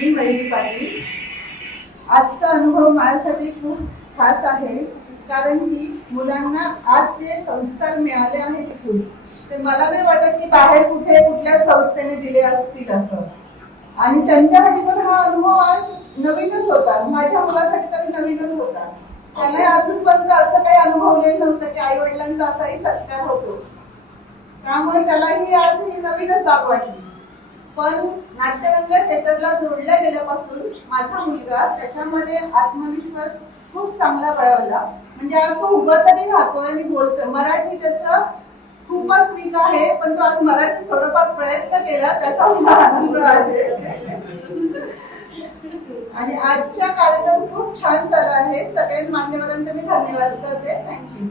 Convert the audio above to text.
मी मयुरी पाटील आजचा अनुभव माझ्यासाठी खूप खास आहे कारण की मुलांना आज जे संस्कार मिळाले आहेत तिथून ते मला नाही वाटत की बाहेर कुठे कुठल्या संस्थेने दिले असतील असं. आणि त्यांच्यासाठी पण हा अनुभव आज नवीनच होता माझ्या मुलासाठी तरी नवीनच होता. त्याने अजूनपर्यंत असं काही अनुभवलेलं नव्हतं की आई वडिलांचा असाही सत्कार होतो. त्यामुळे त्यालाही आज ही नवीनच बाब वाटली. पण नाट्यरंग थिएटरला जोडल्या गेल्यापासून माझा मुलगा त्याच्यामध्ये आत्मविश्वास खूप चांगला बळवला म्हणजे आज तो उभं तरी राहतो आणि बोलतोय. मराठी त्याचा खूपच वीक आहे पण तो आज मराठी थोडंफार प्रयत्न केला त्याचा मला आनंद आहे. आणि आजच्या कार्यक्रम खूप छान झाला आहे. सगळ्या मान्यवरांचे मी धन्यवाद करते. थँक्यू